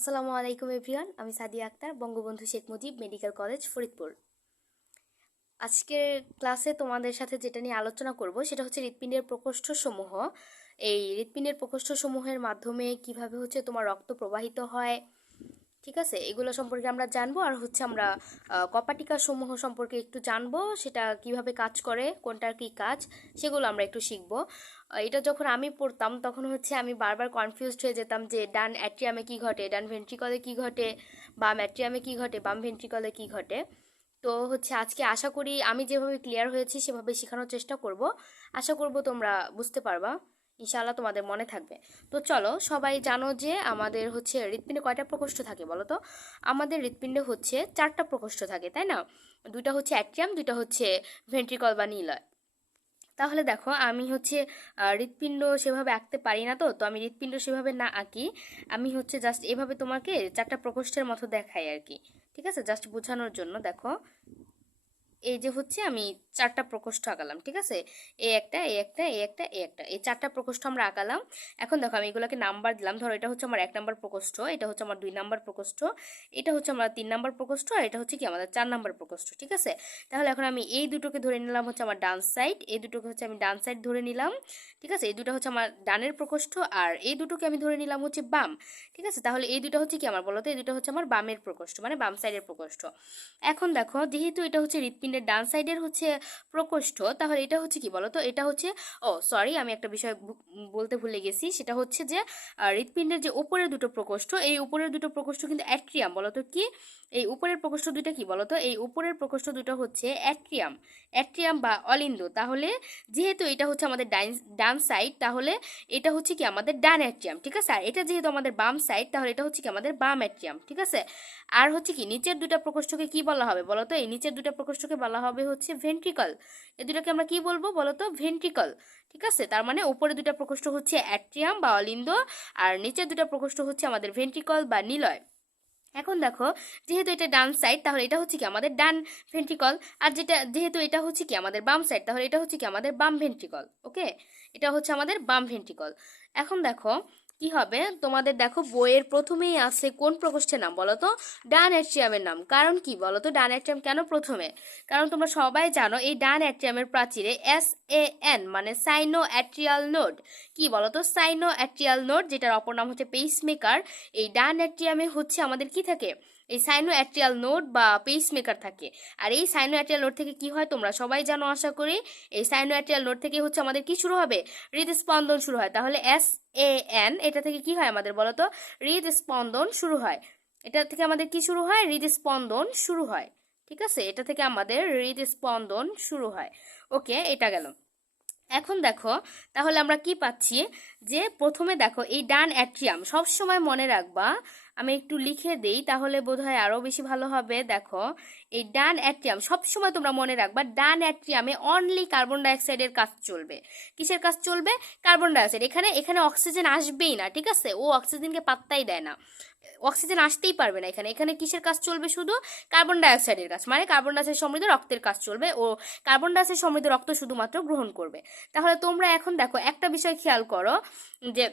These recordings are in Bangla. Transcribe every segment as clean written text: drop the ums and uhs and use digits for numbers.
আসসালামু আলাইকুম এভরিওয়ান, আমি সাদিয়া আক্তার, বঙ্গবন্ধু শেখ মুজিব মেডিকেল কলেজ ফরিদপুর। আজকের ক্লাসে তোমাদের সাথে যেটা নিয়ে আলোচনা করব সেটা হচ্ছে হৃৎপিণ্ডের প্রকোষ্ঠসমূহ। এই হৃৎপিণ্ডের প্রকোষ্ঠসমূহের মাধ্যমে কিভাবে তোমার রক্ত প্রবাহিত হয়, ঠিক আছে, এগুলো সম্পর্কে আমরা জানবো। আর আমরা কপাটিকা সমূহ সম্পর্কে একটু জানবো, সেটা কিভাবে কাজ করে, কোনটার কি কাজ, সেগুলো আমরা একটু শিখবো। এটা যখন আমি পড়তাম তখন আমি বারবার কনফিউজড হয়ে যেতাম যে ডান অ্যাট্রিয়ামে কি ঘটে, ডান ভেন্ট্রিকলে কি ঘটে, বাম অ্যাট্রিয়ামে কি ঘটে, বাম ভেন্ট্রিকলে কি ঘটে। তো আজকে আশা করি আমি যেভাবে ক্লিয়ার হয়েছি সেভাবে শেখানোর চেষ্টা করব। আশা করব তোমরা বুঝতে পারবা, ইনশাআল্লাহ তোমাদের মনে থাকবে। তো চলো, সবাই জানো যে আমাদের হৃৎপিণ্ডে কয়টা প্রকোষ্ঠ থাকে বলো তো? আমাদের হৃৎপিণ্ডে চারটা প্রকোষ্ঠ থাকে, তাই না? দুইটা অ্যাট্রিয়াম, দুইটা ভেন্ট্রিকল বা নিলয়। তাহলে দেখো, আমি হৃৎপিণ্ড সেভাবে আঁকতে পারি না, তো তো আমি হৃৎপিণ্ড সেভাবে না আঁকি, আমি জাস্ট এভাবে তোমাকে চারটা প্রকোষ্ঠের মতো দেখাই আর কি। ঠিক আছে, জাস্ট বোঝানোর জন্য। দেখো, এই যে আমি চারটা প্রকোষ্ঠ আঁকালাম, ঠিক আছে, এই একটা, এই একটা, এই একটা, এই একটা, এই চারটা প্রকোষ্ঠ আমরা আঁকালাম। এখন দেখো, আমি এগুলোকে নাম্বার দিলাম। ধরো, এটা আমার 1 নম্বর প্রকোষ্ঠ, এটা আমার 2 নম্বর প্রকোষ্ঠ, এটা আমার 3 নম্বর প্রকোষ্ঠ, আর এটা কি আমাদের 4 নম্বর প্রকোষ্ঠ, ঠিক আছে। তাহলে এখন আমি এই দুটোকে ধরে নিলাম আমার ডান সাইড, এই দুটোকে আমি ডান সাইড ধরে নিলাম, ঠিক আছে। এই দুটো আমার ডানের প্রকোষ্ঠ, আর এই দুটোকে আমি ধরে নিলাম বাম, ঠিক আছে। তাহলে এই দুটো কি আমার বলো তো? এই দুটো আমার বামের প্রকোষ্ঠ, মানে বাম সাইডের প্রকোষ্ঠ। এখন দেখো, যেহেতু এটা হৃৎপিণ্ডের ডান সাইডের প্রকোষ্ঠ, তাহলে এটা কি বলতো? এটা ও সরি, আমি একটা বিষয় বলতে ভুলে গেছি। সেটা যে হৃৎপিণ্ডের যে উপরের দুটো প্রকোষ্ঠ, এই উপরের দুটো প্রকোষ্ঠ কিন্তু অ্যাট্রিয়াম। বলতো কি এই উপরের প্রকোষ্ঠ দুটো কি বলতো? এই উপরের প্রকোষ্ঠ দুটো অ্যাট্রিয়াম, অ্যাট্রিয়াম বা অলিন্দ। তাহলে যেহেতু এটা আমাদের ডান সাইড, তাহলে এটা কি আমাদের ডান অ্যাট্রিয়াম, ঠিক আছে। আর এটা যেহেতু আমাদের বাম সাইড, তাহলে এটা কি আমাদের বাম অ্যাট্রিয়াম, ঠিক আছে। আর কি নিচের দুটো প্রকোষ্ঠকে কি বলা হবে বলতো? এই নিচের দুটো প্রকোষ্ঠকে বলা হবে ভেন্ট্রিকল। এই দুটোকে আমরা কি বলবো বলতো? ভেন্ট্রিকল, ঠিক আছে। তার মানে উপরে দুটো প্রকোষ্ঠ অ্যাট্রিয়াম বা অলিন্দ, আর নিচের দুটো প্রকোষ্ঠ আমাদের ভেন্ট্রিকল বা নিলয়। এখন দেখো, যেহেতু এটা ডান সাইড, তাহলে এটা কি আমাদের ডান ভেন্ট্রিকল, আর যেহেতু এটা কি আমাদের বাম সাইড, তাহলে এটা কি আমাদের বাম ভেন্ট্রিকল। ওকে, এটা আমাদের বাম ভেন্ট্রিকল। এখন দেখো কি হবে, তোমাদের দেখো বইয়ের প্রথমেই আছে কোন প্রকোষ্ঠের নাম বলো তো? ডান অ্যাট্রিয়ামের নাম। কারণ কি বলো তো ডান অ্যাট্রিয়াম কেন প্রথমে? কারণ তোমরা সবাই জানো এই ডান অ্যাট্রিয়ামের প্রাচীরে SAN মানে সাইনো অ্যাট্রিয়াল নোড। কি বলো তো? সাইনো অ্যাট্রিয়াল নোড, যেটার অপর নাম পেসমেকার। এই ডান অ্যাট্রিয়ামে আমাদের কি থাকে? এই সাইনো অ্যাট্রিয়াল নোড বা পেসমেকার থাকে। আর এই সাইনো অ্যাট্রিয়াল নোড থেকে কি হয় তোমরা সবাই জানো আশা করি। এই সাইনো অ্যাট্রিয়াল নোড থেকে আমাদের কি শুরু হবে? হৃদস্পন্দন শুরু হয়। তাহলে SAN এটা থেকে কি হয় আমাদের বলো তো? হৃদস্পন্দন শুরু হয়। এটা থেকে আমাদের কি শুরু হয়? হৃদস্পন্দন শুরু হয়, ঠিক আছে। এটা থেকে আমাদের হৃদস্পন্দন শুরু হয়। ওকে, এটা গেল। এখন দেখো, তাহলে আমরা কি পাচ্ছি? যে প্রথমে দেখো, এই ডান অ্যাট্রিয়াম সব সময় মনে রাখবা। আমি একটু লিখে দেই, তাহলে বোধহয় আরো বেশি ভালো হবে। দেখো, এই ডান অ্যাট্রিয়াম সব সময় তোমরা মনে রাখবা, ডান অ্যাট্রিয়ামে অনলি কার্বন ডাইঅক্সাইডের কাজ চলবে। কিসের কাজ চলবে? Carbon dioxide. এখানে অক্সিজেন আসবেই না, ঠিক আছে। ও অক্সিজেনকে পাত্তাই দেয় না, অক্সিজেন আসতেই পারবে না। এখানে কিসের কাজ চলবে? শুধু কার্বন ডাইঅক্সাইডের কাজ, মানে কার্বন ডাইঅক্সাইড সমৃদ্ধ রক্তের কাজ চলবে। ও কার্বন ডাইঅক্সাইড সমৃদ্ধ রক্ত শুধুমাত্র গ্রহণ করবে। তাহলে তোমরা এখন দেখো একটা বিষয় খেয়াল করো, যে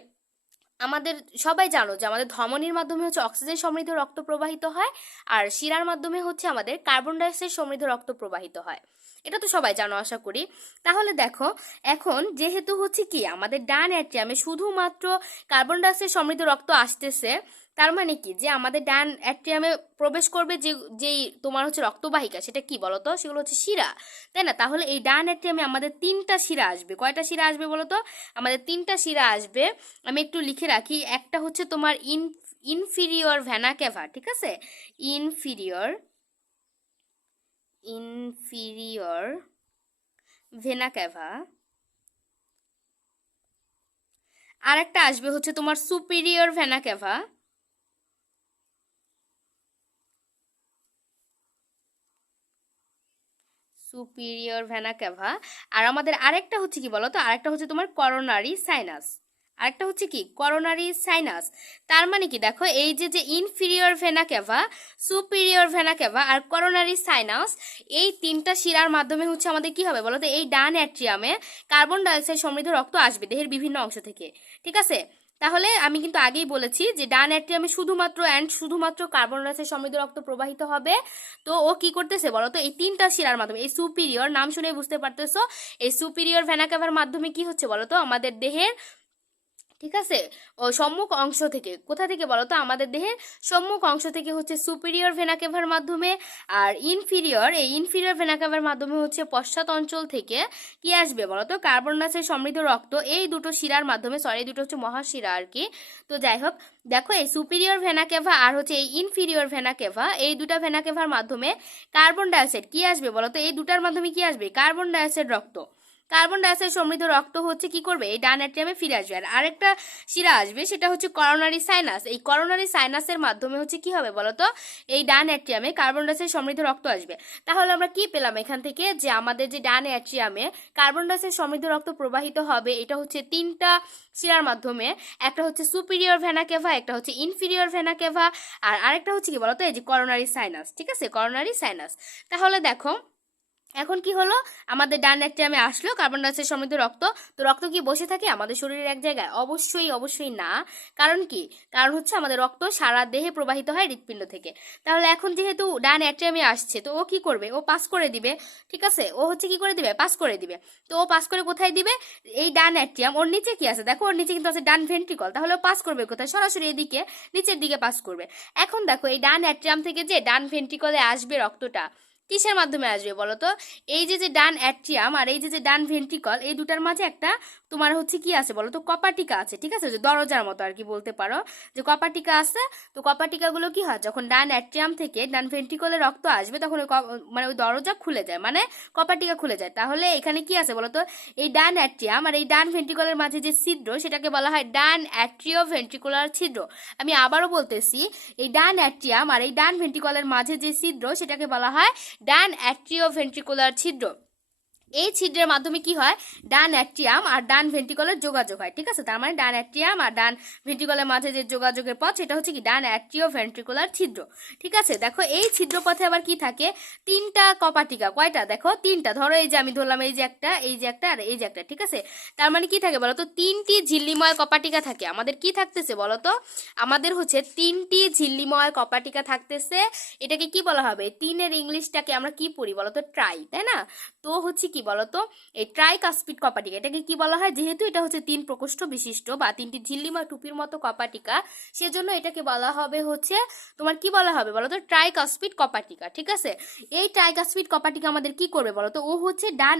আমাদের সবাই জানো যে আমাদের ধমনীর মাধ্যমে অক্সিজেন সমৃদ্ধ রক্ত প্রবাহিত হয়, আর শিরার মাধ্যমে আমাদের কার্বন ডাইঅক্সাইড সমৃদ্ধ রক্ত প্রবাহিত হয়। এটা তো সবাই জানো আশা করি। তাহলে দেখো, এখন যেহেতু কি আমাদের ডান অ্যাট্রিয়ামে শুধুমাত্র কার্বন ডাইঅক্সাইড সমৃদ্ধ রক্ত আসতেছে, তার মানে কি যে আমাদের ডান অ্যাট্রিয়ামে প্রবেশ করবে যেই তোমার রক্তবাহিকা, সেটা কি বলতো? সেগুলো শিরা, তাই না? তাহলে এই ডান অ্যাট্রিয়ামে আমাদের 3টা শিরা আসবে। কয়টা শিরা আসবে বলতো? আমাদের 3টা শিরা আসবে। আমি একটু লিখে রাখি। একটা তোমার ইনফিরিয়র ভেনা ক্যাভা, ঠিক আছে। Inferior inferior vena cava. আর একটা আসবে তোমার superior vena cava. Superior vena cava. আর আমাদের আরেকটা কি বলতো? আরেকটা তোমার করোনারি সাইনাস। আরেকটা কি? Coronary sinus. তার মানে কি দেখো, এই যে inferior vena cava, superior vena cava আর করোনারি সাইনাস, এই 3টা শিরার মাধ্যমে আমাদের কি হবে বলতো? এই ডান অ্যাট্রিয়ামে কার্বন ডাইঅক্সাইড সমৃদ্ধ রক্ত আসবে দেহের বিভিন্ন অংশ থেকে, ঠিক আছে। তাহলে আমি কিন্তু আগেই বলেছি যে ডান অ্যাট্রিয়ামে শুধুমাত্র কার্বন ডাই অক্সাইড সমৃদ্ধ রক্ত প্রবাহিত হবে। তো ও কি করতেছে বলো তো, এই তিনটা শিরার মাধ্যমে, এই সুপিরিয়র নাম শুনে বুঝতে পারতেছো, এই সুপিরিয়র ভেনা ক্যাভার মাধ্যমে কি হচ্ছে বলো তো, আমাদের দেহের, ঠিক আছে, ও সম্মুখ অংশ থেকে, কোথা থেকে বলো তো, আমাদের দেহের সম্মুখ অংশ থেকে হচ্ছে সুপিরিয়র ভেনা ক্যাভার মাধ্যমে, আর ইনফিরিয়র ভেনা ক্যাভার মাধ্যমে হচ্ছে পশ্চাৎ অঞ্চল থেকে কি আসবে বলো তো, কার্বন ডাইঅক্সাইড সমৃদ্ধ রক্ত এই দুটো শিরার মাধ্যমে, সরি দুটো হচ্ছে মহাশিরা আর কি। তো যাই হোক, দেখো এই সুপিরিয়র ভেনা ক্যাভা আর হচ্ছে এই ইনফিরিয়র ভেনা ক্যাভা, এই দুটা ভেনা ক্যাভার মাধ্যমে কার্বন ডাইঅক্সাইড কি আসবে বলো তো, এই দুটার মাধ্যমে কি আসবে, কার্বন ডাইঅক্সাইড রক্ত। কার্বন ডাইঅক্সাইড সমৃদ্ধ রক্ত হচ্ছে কি করবে, এই ডান অ্যাট্রিয়ামে ফিরে আসবে। আর আরেকটা শিরা আসবে, সেটা হচ্ছে করোনারি সাইনাস। এই করোনারি সাইনাসের মাধ্যমে হচ্ছে কি হবে বলতো, এই ডান অ্যাট্রিয়ামে কার্বন ডাইঅক্সাইড সমৃদ্ধ রক্ত আসবে। তাহলে আমরা কি পেলাম এখান থেকে, যে আমাদের যে ডান অ্যাট্রিয়ামে কার্বন ডাইঅক্সাইড সমৃদ্ধ রক্ত প্রবাহিত হবে, এটা হচ্ছে তিনটা শিরার মাধ্যমে। একটা হচ্ছে সুপিরিয়র ভেনা কেভা, একটা হচ্ছে ইনফিরিয়র ভেনা কেভা, আর আরেকটা হচ্ছে কি বলতো, এই যে করোনারি সাইনাস। ঠিক আছে, করোনারি সাইনাস। তাহলে দেখো এখন কি হলো, আমাদের ডান অ্যাট্রিয়ামে আসলো কার্বন ডাইঅক্সাইড সমৃদ্ধ রক্ত। তো রক্ত কি বসে থাকে আমাদের শরীরের এক জায়গায়? অবশ্যই না। কারণ কি, কারণ হচ্ছে আমাদের রক্ত সারা দেহে প্রবাহিত হয় হৃৎপিণ্ড থেকে। তাহলে এখন যেহেতু ডান অ্যাট্রিয়ামে আসছে, তো ও কি করবে, ও পাস করে দিবে। ঠিক আছে, ও হচ্ছে কি করে দিবে, পাস করে দিবে। তো ও পাস করে কোথায় দিবে, এই ডান অ্যাট্রিয়াম, ওর নিচে কি আছে দেখো, ওর নিচে কিন্তু আছে ডান ভেন্ট্রিকল। তাহলে ও পাস করবে কোথায়, সরাসরি এদিকে নিচের দিকে পাস করবে। এখন দেখো এই ডান অ্যাট্রিয়াম থেকে যে ডান ভেন্ট্রিকলে আসবে রক্তটা, কিসের মাধ্যমে আসবে বলতো, এই যে যে ডান অ্যাট্রিয়াম আর এই যে যে ডান ভেন্ট্রিকল, এই দুটার মাঝে একটা তোমার হচ্ছে কি আছে বলতো, কপাটিকা আছে। ঠিক আছে, যে দরজার মতো আর কি বলতে পারো, যে কপাটিকা আছে। তো কপাটিকাগুলো কি হয়, যখন ডান অ্যাট্রিয়াম থেকে ডান ভেন্ট্রিকলে রক্ত আসবে, তখন ওই মানে ওই দরজা খুলে যায়, মানে কপাটিকা খুলে যায়। তাহলে এখানে কি আছে বলতো, এই ডান অ্যাট্রিয়াম আর এই ডান ভেন্ট্রিকলের মাঝে যে ছিদ্র, সেটাকে বলা হয় ডান অ্যাট্রিও ভেন্ট্রিকুলার ছিদ্র। আমি আবারও বলতেছি, এই ডান অ্যাট্রিয়াম আর এই ডান ভেন্ট্রিকলের মাঝে যে ছিদ্র, সেটাকে বলা হয় ডান অ্যাট্রিওভেন্ট্রিকুলার ছিদ্র। এই ছিদ্রের মাধ্যমে কি হয়, ডান অ্যাট্রিয়াম আর ডান ভেন্ট্রিকলের যোগাযোগ হয়। ঠিক আছে, তার মানে ডান অ্যাট্রিয়াম আর ডান ভেন্ট্রিকলের মাঝে যে যোগাযোগের পথ, সেটা হচ্ছে কি ডান অ্যাট্রিও ভেন্ট্রিকুলার ছিদ্র। ঠিক আছে, দেখো এই ছিদ্র পথে আবার কি থাকে, তিনটা কপাটিকা। কয়টা দেখো, তিনটা। ধরো এই যে আমি ধরলাম, এই যে একটা, এই যে একটা, আর এই যে একটা। ঠিক আছে, তার মানে কি থাকে বলতো, তিনটি ঝিল্লিময় কপাটিকা থাকে। আমাদের কি থাকতেছে বলতো, আমাদের হচ্ছে তিনটি ঝিল্লিময় কপাটিকা থাকতেছে। এটাকে কি বলা হবে, তিনের ইংলিশটাকে আমরা কি পড়ি বলতো, ট্রাই, তাই না? তো হচ্ছে কি বলতো, এই ট্রাইকাসপিড কপাটিকা, এটাকে কি বলা হয়, যেহেতু এটা হচ্ছে তিন প্রকোষ্ঠ বিশিষ্ট বা তিনটি ঝিল্লিময় টুপির মতো কপাটিকা, সেজন্য এটাকে বলা হবে হচ্ছে তোমার কি বলা হবে বলতো, ট্রাইকাসপিড কপাটিকা। ঠিক আছে, এই ট্রাইকাসপিড কপাটিকা আমাদের কি করবে বলতো, ও হচ্ছে ডান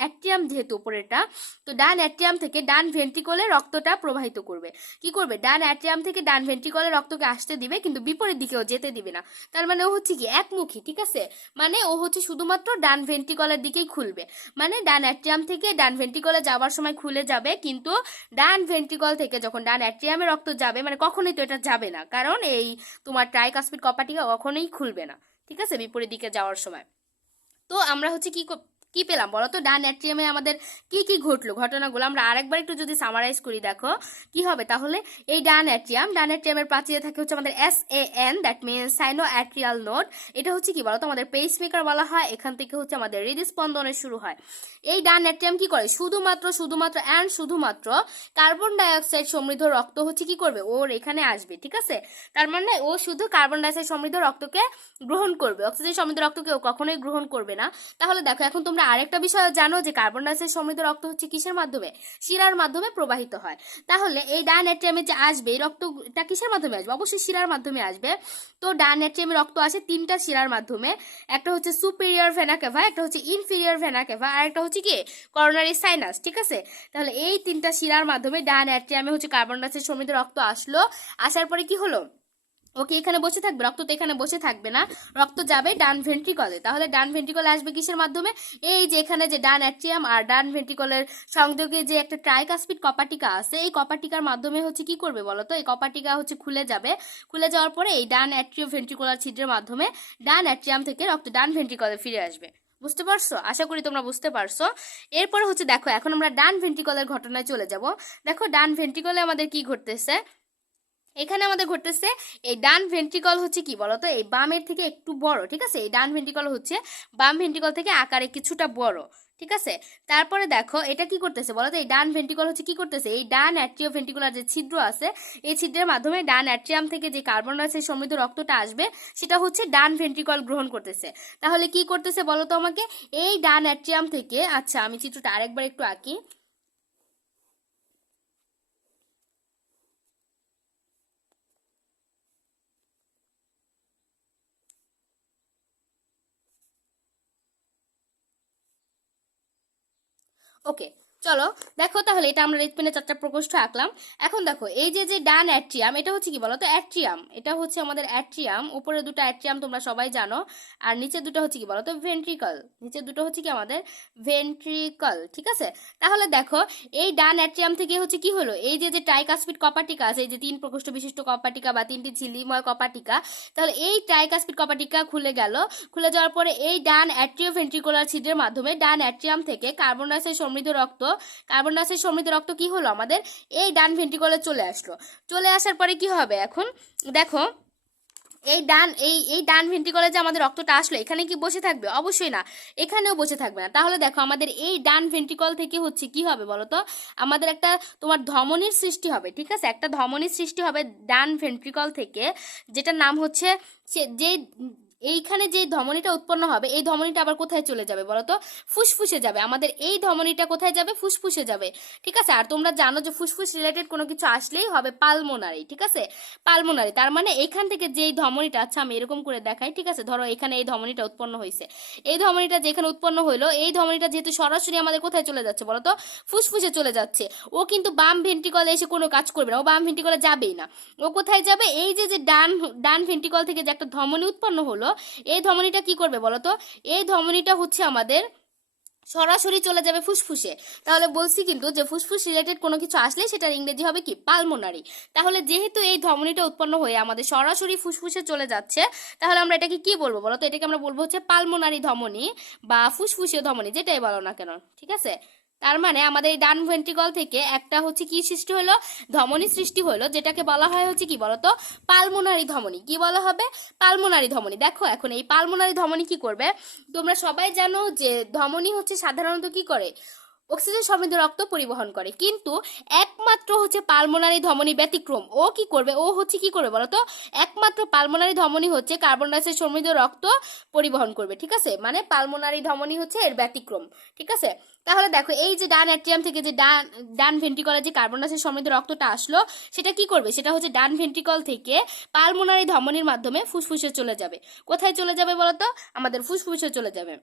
অ্যাট্রিয়াম, যেহেতু উপরেরটা, তো ডান অ্যাট্রিয়াম থেকে ডান ভেন্ট্রিকলে রক্তটা প্রবাহিত করবে। কি করবে, ডান অ্যাট্রিয়াম থেকে ডান ভেন্ট্রিকলে রক্তকে আসতে দিবে, কিন্তু বিপরীত দিকেও যেতে দিবে না। তার মানে ও হচ্ছে কি একমুখী। ঠিক আছে, মানে ও হচ্ছে শুধুমাত্র ডান ভেন্ট্রিকলের দিকেই খুলবে, মানে ডান অ্যাট্রিয়াম থেকে ডান ভেন্ট্রিকলে যাওয়ার সময় খুলে যাবে, কিন্তু ডান ভেন্ট্রিকল থেকে যখন ডান অ্যাট্রিয়ামে রক্ত যাবে, মানে কখনোই তো এটা যাবে না, কারণ এই তোমার ট্রাইকাসপিড কপাটিকা কখনোই খুলবে না। ঠিক আছে, বিপরীত দিকে যাওয়ার সময়। তো আমরা হচ্ছে কি পেলাম বলো তো, ডান অ্যাট্রিয়ামে আমাদের কি কি ঘটলো, ঘটনাগুলো আমরা আরেকবার একটু যদি সামারাইজ করি, দেখো কি হবে তাহলে। এই ডান অ্যাট্রিয়ামের প্রাচীরে থাকে হচ্ছে আমাদের SAN, that means sino atrial node. এটা হচ্ছে কি বলতো, আমাদের পেসমেকার বলা হয়। এখান থেকে হচ্ছে আমাদের হৃদস্পন্দনের শুরু হয়। এই ডান অ্যাট্রিয়াম কি করে, শুধুমাত্র কার্বন ডাইঅক্সাইড সমৃদ্ধ রক্ত হচ্ছে কি করবে, ওর এখানে আসবে। ঠিক আছে, তার মানে ও শুধু কার্বন ডাইঅক্সাইড সমৃদ্ধ রক্তকে গ্রহণ করবে, অক্সিজেন সমৃদ্ধ রক্তকে ও কখনোই গ্রহণ করবে না। তাহলে দেখো, এখন তোমরা আরেকটা বিষয় জানো যে কার্বন ডাইঅক্সাইড সমৃদ্ধ রক্ত হচ্ছে কিসের মাধ্যমে, শিরার মাধ্যমে প্রবাহিত হয়। তাহলে এই ডান অ্যাট্রিয়ামে যে আসবে এই রক্তটা কিসের মাধ্যমে আসবে, অবশ্যই শিরার মাধ্যমে আসবে। তো ডান অ্যাট্রিয়ামে রক্ত আসে তিনটা শিরার মাধ্যমে, একটা হচ্ছে সুপিরিয়র ভেনা কেভা, একটা হচ্ছে ইনফিরিয়র ভেনা কেভা, আর একটা হচ্ছে কি করোনারি সাইনাস। ঠিক আছে, তাহলে এই তিনটা শিরার মাধ্যমে ডান অ্যাট্রিয়ামে হচ্ছে কার্বন ডাইঅক্সাইড সমৃদ্ধ রক্ত আসলো। আসার পরে কি হলো, ওকে এখানে বসে থাকবে, রক্ত তো এখানে বসে থাকবে না, রক্ত যাবে ডান ভেন্ট্রিকলে। তাহলে ডান ভেন্ট্রিকলে আসবে কিসের মাধ্যমে, এই যে এখানে যে ডান অ্যাট্রিয়াম আর ডান ভেন্ট্রিকলের সংযোগে যে একটা ট্রাইকাসপিড কপাটিকা আছে, এই কপাটিকার মাধ্যমে হচ্ছে কি করবে বলতো, এই কপাটিকা হচ্ছে খুলে যাবে। খুলে যাওয়ার পরে এই ডান অ্যাট্রিও ভেন্ট্রিকুলার ছিদ্রের মাধ্যমে ডান অ্যাট্রিয়াম থেকে রক্ত ডান ভেন্ট্রিকলে ফিরে আসবে। বুঝতে পারছো, আশা করি তোমরা বুঝতে পারছো। এরপরে হচ্ছে দেখো, এখন আমরা ডান ভেন্ট্রিকলের ঘটনায় চলে যাব। দেখো ডান ভেন্ট্রিকলে আমাদের কি ঘটতেছে, এখানে আমাদের ঘটতেছে এই ডান ভেন্ট্রিকল হচ্ছে কি বলতো, এই বামের থেকে একটু বড়। ঠিক আছে, এই ডান ভেন্ট্রিকল হচ্ছে বাম ভেন্ট্রিকল থেকে আকারে কিছুটা বড়। ঠিক আছে। তারপরে দেখো এটা কি করতেছে বলো তো, এই ডান ভেন্ট্রিকল হচ্ছে কি করতেছে, এই ডান অ্যাট্রিও ভেন্ট্রিকুলার যে ছিদ্র আছে এই ছিদ্রের মাধ্যমে ডান অ্যাট্রিয়াম থেকে যে কার্বন ডাইঅক্সাইড সমৃদ্ধ রক্তটা আসবে সেটা হচ্ছে ডান ভেন্ট্রিকল গ্রহণ করতেছে। তাহলে কি করতেছে বলো তো আমাকে, এই ডান অ্যাট্রিয়াম থেকে, আচ্ছা আমি চিত্রটা আরেকবার একটু আঁকি। ওকে, চলো দেখো তাহলে এটা আমরা হৃৎপিণ্ডের চারটা প্রকোষ্ঠ আঁকলাম। এখন দেখো এই যে যে ডান অ্যাট্রিয়াম, এটা হচ্ছে কি বলতো অ্যাট্রিয়াম, এটা হচ্ছে আমাদের অ্যাট্রিয়াম, উপরে দুটো অ্যাট্রিয়াম তোমরা সবাই জানো, আর নিচে দুটো হচ্ছে কি বলতো ভেন্ট্রিকল, নিচে দুটো হচ্ছে কি আমাদের ভেন্ট্রিকল। ঠিক আছে। তাহলে দেখো এই ডান অ্যাট্রিয়াম থেকে হচ্ছে কি হলো, এই যে যে ট্রাইকাসপিড কপাটিকা আছে, এই যে তিন প্রকোষ্ঠ বিশিষ্ট কপাটিকা বা তিনটি ঝিল্লিময় কপাটিকা, তাহলে এই ট্রাইকাসপিড কপাটিকা খুলে গেল, খুলে যাওয়ার পরে এই ডান অ্যাট্রিও ভেন্ট্রিকুলার ছিদ্রের মাধ্যমে ডান অ্যাট্রিয়াম থেকে কার্বন ডাইঅক্সাইড সমৃদ্ধ রক্ত, কার্বন ডাইঅক্সাইড সমৃদ্ধ রক্ত কি হলো আমাদের এই ডান ভেন্ট্রিকলে চলে আসলো। চলে আসার পরে কি হবে এখন দেখো, এই ডান এই ডান ভেন্ট্রিকলে যে আমাদের রক্তটা আসলো এখানে কি বসে থাকবে? অবশ্যই না, এখানেও বসে থাকবে না। তাহলে দেখো আমাদের এই ডান ভেন্ট্রিকল থেকে হচ্ছে কি হবে বলতো, আমাদের একটা তোমার ধমনীর সৃষ্টি হবে। ঠিক আছে, একটা ধমনীর সৃষ্টি হবে ডান ভেন্ট্রিকল থেকে, যেটার নাম হচ্ছে যে এইখানে যে ধমনীটা উৎপন্ন হবে এই ধমনীটা আবার কোথায় চলে যাবে বলতো, ফুসফুসে যাবে। আমাদের এই ধমনীটা কোথায় যাবে? ফুসফুসে যাবে। ঠিক আছে, আর তোমরা জানো যে ফুসফুস রিলেটেড কোনো কিছু আসলেই হবে পালমোনারি। ঠিক আছে, পালমোনারি তার মানে এইখান থেকে যেই ধমনীটা, আচ্ছা আমি এরকম করে দেখাই। ঠিক আছে, ধরো এখানে এই ধমনীটা উৎপন্ন হয়েছে, এই ধমনীটা যেখানে উৎপন্ন হইলো এই ধমনীটা যেহেতু সরাসরি আমাদের কোথায় চলে যাচ্ছে বলতো, ফুসফুসে চলে যাচ্ছে। ও কিন্তু বাম ভেন্ট্রিকলে এসে কোনো কাজ করবে না, ও বাম ভেন্ট্রিকলে যাবেই না। ও কোথায় যাবে? এই যে যে ডান ডান ভেন্ট্রিকল থেকে যে একটা ধমনী উৎপন্ন হলো এই ধমনীটা কি করবে বলতো, এই ধমনীটা হচ্ছে আমাদের সরাসরি চলে যাবে ফুসফুসে। তাহলে বলছি কিন্তু যে ফুসফুস রিলেটেড কোনো কিছু আসলে সেটার ইংরেজি হবে কি? পালমোনারি। তাহলে যেহেতু এই ধমনীটা উৎপন্ন হয়ে আমাদের সরাসরি ফুসফুসে চলে যাচ্ছে, তাহলে আমরা এটাকে কি বলবো বলতো, এটাকে আমরা বলবো হচ্ছে পালমোনারি ধমনী বা ফুসফুসীয় ধমনী, যেটাই বলো না কেন। ঠিক আছে, তার মানে আমাদের এই ডান ভেন্ট্রিকল থেকে একটা হচ্ছে কি সৃষ্টি হলো, ধমনী সৃষ্টি হলো, যেটাকে বলা হয় হচ্ছে কি বলতো পালমোনারি ধমনী। কি বলা হবে? পালমোনারি ধমনী। দেখো এখন এই পালমোনারি ধমনী কি করবে, তোমরা সবাই জানো যে ধমনী হচ্ছে সাধারণত কি করে, অক্সিজেন সমৃদ্ধ রক্ত পরিবহন করে, কিন্তু একমাত্র হচ্ছে পালমোনারি ধমনী ব্যতিক্রম। ও কি করবে, ও হচ্ছে কি করবে বলতো, একমাত্র পালমোনারি ধমনী হচ্ছে কার্বন ডাইঅক্সাইড সমৃদ্ধ রক্ত পরিবহন করবে। ঠিক আছে, মানে পালমোনারি ধমনী হচ্ছে এর ব্যতিক্রম। ঠিক আছে, তাহলে দেখো এই যে ডান অ্যাট্রিয়াম থেকে যে ডান ডান ভেন্ট্রিকলে যে কার্বন ডাইঅক্সাইড সমৃদ্ধ রক্তটা আসলো সেটা কি করবে, সেটা হচ্ছে ডান ভেন্ট্রিকল থেকে পালমোনারি ধমনীর মাধ্যমে ফুসফুসে চলে যাবে। কোথায় চলে যাবে বলতো, আমাদের ফুসফুসে চলে যাবে।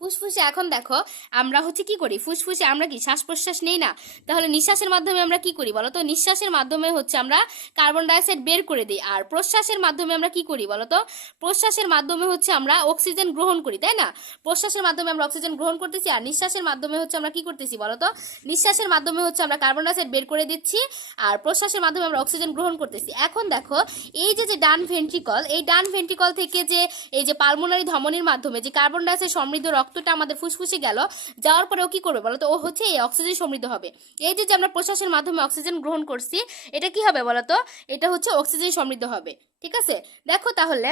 ফুসফুসে এখন দেখো আমরা হচ্ছে কি করি, ফুসফুসে আমরা কি শ্বাস প্রশ্বাস নেই না, তাহলে নিঃশ্বাসের মাধ্যমে আমরা কি করি বলতো, নিঃশ্বাসের মাধ্যমে হচ্ছে আমরা কার্বন ডাইঅক্সাইড বের করে দিই। আর প্রশ্বাসের মাধ্যমে আমরা কি করি বলতো, প্রশ্বাসের মাধ্যমে হচ্ছে আমরা অক্সিজেন গ্রহণ করি, তাই না? প্রশ্বাসের মাধ্যমে আমরা অক্সিজেন গ্রহণ করতেছি, আর নিঃশ্বাসের মাধ্যমে হচ্ছে আমরা কি করতেছি বলতো, নিঃশ্বাসের মাধ্যমে হচ্ছে আমরা কার্বন ডাইঅক্সাইড বের করে দিচ্ছি, আর প্রশ্বাসের মাধ্যমে আমরা অক্সিজেন গ্রহণ করতেছি। এখন দেখো এই যে যে ডান ভেন্ট্রিকল, এই ডান ভেন্ট্রিকল থেকে যে এই যে পালমোনারি ধমনীর মাধ্যমে যে কার্বন ডাইঅক্সাইড সমৃদ্ধ রক্তটা আমাদের ফুসফুসে গেল, যাওয়ার পরে ও কি করবে বলতো, ও হচ্ছে এই অক্সিজেন সমৃদ্ধ হবে। এই যে আমরা প্রশ্বাসের মাধ্যমে অক্সিজেন গ্রহণ করছি এটা কি হবে বলতো, এটা হচ্ছে অক্সিজেন সমৃদ্ধ হবে। ঠিক আছে, দেখো তাহলে